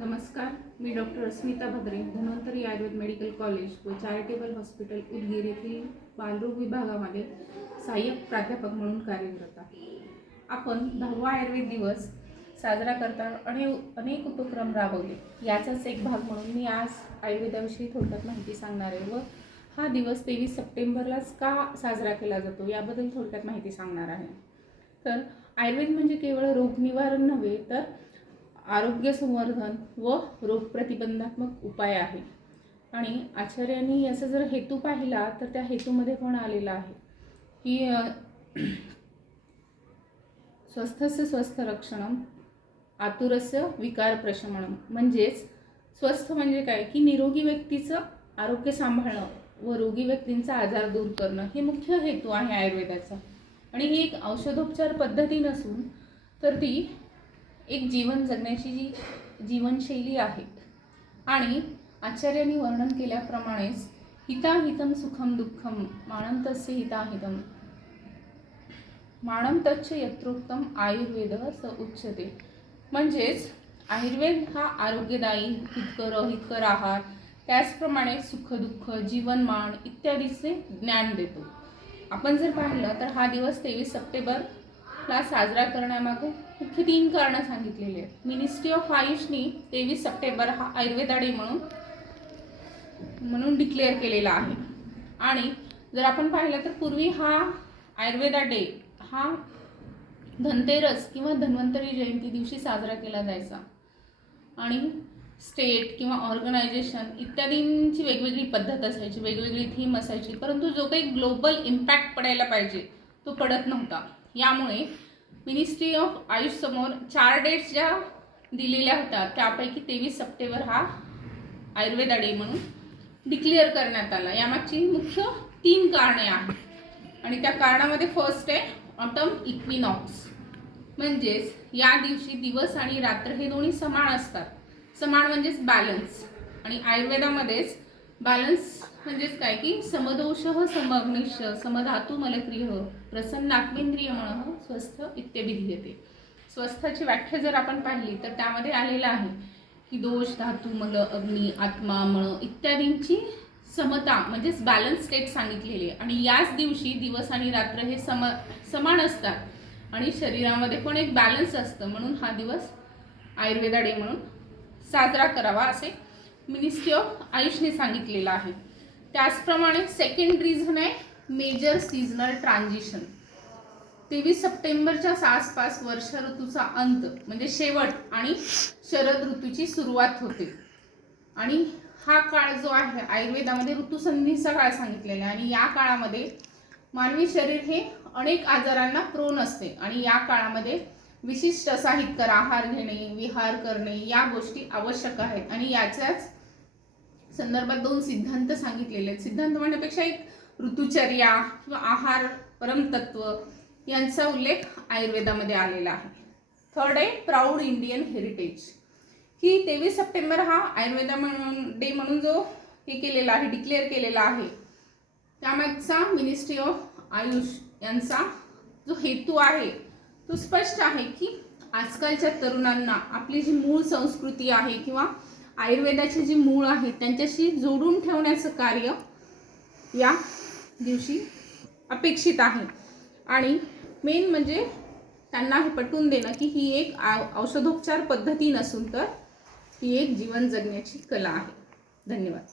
नमस्कार, मी डॉक्टर अस्मिता भद्रे, Dhanvantari Ayurveda medical college व चॅरिटेबल हॉस्पिटल उदगीर येथील बालरोग विभागामध्ये सहाय्यक प्राध्यापक म्हणून कार्यरत आहे. आपण 10वा आयुर्वेद दिवस साजरा करताना अनेक उपक्रम राबवले. याचाच एक भाग म्हणून मी आज आयुर्वेदाविषयी थोडक्यात माहिती सांगणार आहे व हा दिवस 23 सप्टेंबरलाच का साजरा केला जातो याबद्दल थोडक्यात माहिती सांगणार आहे. तर आयुर्वेद म्हणजे केवळ रोग निवारण नव्हे तर आरोग्य संवर्धन व रोग प्रतिबंधात्मक उपाय आहे. आणि आचार्यांनी याचा जर हेतू पाहिला तर त्या हेतूमध्ये पण आलेला आहे की स्वस्थस्य स्वस्थ रक्षणम आतुरस्य विकार प्रशमनम. म्हणजेच स्वस्थ म्हणजे काय की निरोगी व्यक्तीचं आरोग्य सांभाळणं व रोगी व्यक्तींचा आजार दूर करणं हे मुख्य हेतू आहे आयुर्वेदाचा. आणि ही एक औषधोपचार पद्धती नसून तर ती एक जीवन जगण्याची जी जीवनशैली आहे. आणि आचार्यांनी वर्णन केल्याप्रमाणेच हिताहितम सुखम दुःखम माणम तस्य हिताहितम माणम तच्च यत्रोक्तम आयुर्वेद स उच्यते. म्हणजेच आयुर्वेद हा आरोग्यदायी हितकर आहार, त्याचप्रमाणे सुख दुःख जीवनमान इत्यादीचे ज्ञान देतो. आपण जर पाहिलं तर हा दिवस 23 सप्टेंबरला साजरा करण्यामागे मुख्य 3 कारणं सांगितलेली आहेत. मिनिस्ट्री ऑफ आयुषनी 23 सप्टेंबर हा आयुर्वेदा डे म्हणून डिक्लेअर केलेला आहे. आणि जर आपण पाहिलं तर पूर्वी हा आयुर्वेदा डे हा धनतेरस किंवा धन्वंतरी जयंती दिवशी साजरा केला जायचा. आणि स्टेट किंवा ऑर्गनायझेशन इत्यादींची वेगवेगळी पद्धत असायची, वेगवेगळी थीम असायची, परंतु जो काही ग्लोबल इम्पॅक्ट पडायला पाहिजे तो पडत नव्हता. यामुळे मिनिस्ट्री ऑफ आयुष समोर 4 डेट्स ज्या दिलेल्या होत्या त्यापैकी 23 सप्टेंबर हा आयुर्वेदा डे म्हणून डिक्लेअर करण्यात आला. यामागची मुख्य 3 कारणे आहेत. आणि त्या कारणामध्ये फर्स्ट आहे ऑटम इक्विनॉक्स. म्हणजेच या दिवशी दिवस आणि रात्र हे दोन्ही समान असतात. समान म्हणजेच बॅलन्स. आणि आयुर्वेदामध्येच बॅलन्स म्हणजेच काय की समदोषः समअग्निश्च समधातु मलक्रिय प्रसन्नात्मेंद्रिय मनः स्वस्थ इत्यभिधीयते. स्वस्थाची व्याख्या जर आपण पाहिली तर त्यामध्ये आलेलं आहे की दोष धातू मल अग्नी आत्मा मळ इत्यादींची समता म्हणजेच बॅलन्स स्टेट सांगितलेली आहे. आणि याच दिवशी दिवस आणि रात्र हे समान असतात आणि शरीरामध्ये पण एक बॅलन्स असतं. म्हणून हा दिवस आयुर्वेदा डे म्हणून साजरा करावा असे मिनिस्ट्री ऑफ आयुषने सांगितलेलं आहे. त्याचप्रमाणे सेकंड रिझन आहे मेजर सीझनल ट्रान्झिशन. 23 सप्टेंबरच्या आसपास वर्ष ऋतूचा अंत म्हणजे शेवट आणि शरद ऋतूची सुरुवात होते. आणि हा काळ जो आहे आयुर्वेदामध्ये ऋतुसंधीचा काळ सांगितलेला आहे. आणि या काळामध्ये मानवी शरीर हे अनेक आजारांना प्रोन असते. आणि या काळामध्ये विशिष्ट असा हितकर आहार घेणे, विहार करणे या गोष्टी आवश्यक आहेत. आणि याच्याच संदर्भात 2 सिद्धांत सांगितलेले आहेत. सिद्धांत म्हणण्यापेक्षा एक ऋतुचर्या किंवा आहार परमतत्व यांचा उल्लेख आयुर्वेदामध्ये आलेला आहे. थर्ड आहे प्राऊड इंडियन हेरिटेज. ही 23 सप्टेंबर हा आयुर्वेदा डे म्हणून जो हे केलेला आहे डिक्लेअर केलेला आहे त्यामागचा मिनिस्ट्री ऑफ आयुष यांचा जो हेतू आहे तो स्पष्ट आहे की आजकालच्या तरुणांना आपली जी मूळ संस्कृती आहे किंवा आयुर्वेदाची जी मूळ आहे त्यांच्याशी जोडून ठेवण्याचं कार्य या दिवशी अपेक्षित आहे. आणि मेन म्हणजे त्यांना हे पटवून देणं की ही एक औषधोपचार पद्धती नसून तर ही एक जीवन जगण्याची कला आहे. धन्यवाद.